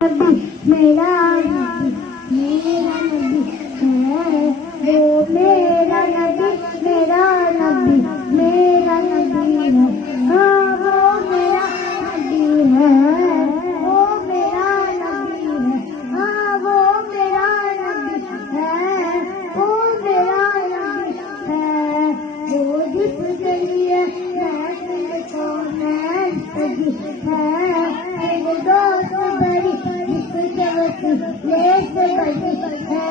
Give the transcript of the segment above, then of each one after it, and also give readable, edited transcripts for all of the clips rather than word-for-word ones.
نبی میرا نبی ہے وہ میرا نبی میرا نبی میرا نبی ہے ہاں وہ میرا نبی ہے وہ میرا نبی ہے ہاں وہ میرا نبی ہے وہ میرا نبی ہے وہ جس کے لیے میں تم کو میں سجی ہے میرے دوست بڑی جس کے وسیلے سے بڑی ہے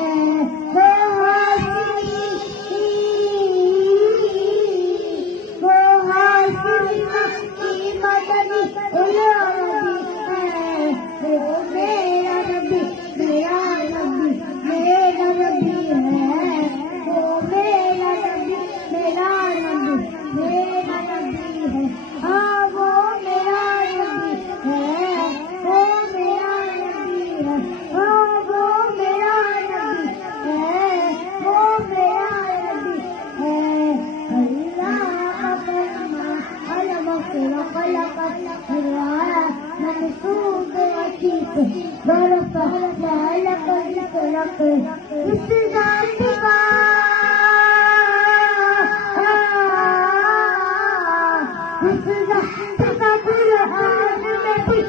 وہ ہاشمی کی مدنی الہی ہے وہ میرا نبی میرا نبی میرا نبی ہے وہ میرا نبی میرا نبی میرا نبی ہے ہاں وہ میرا نبی ہے وہ میرا نبی ہے ہاں وہ میرا نبی ہے وہ میرا نبی ہے اللہ اپنا علم خلق منصوب عتیق ضرف لعلق خلق اس ذات کا اس ذات کا قرآن میں بھی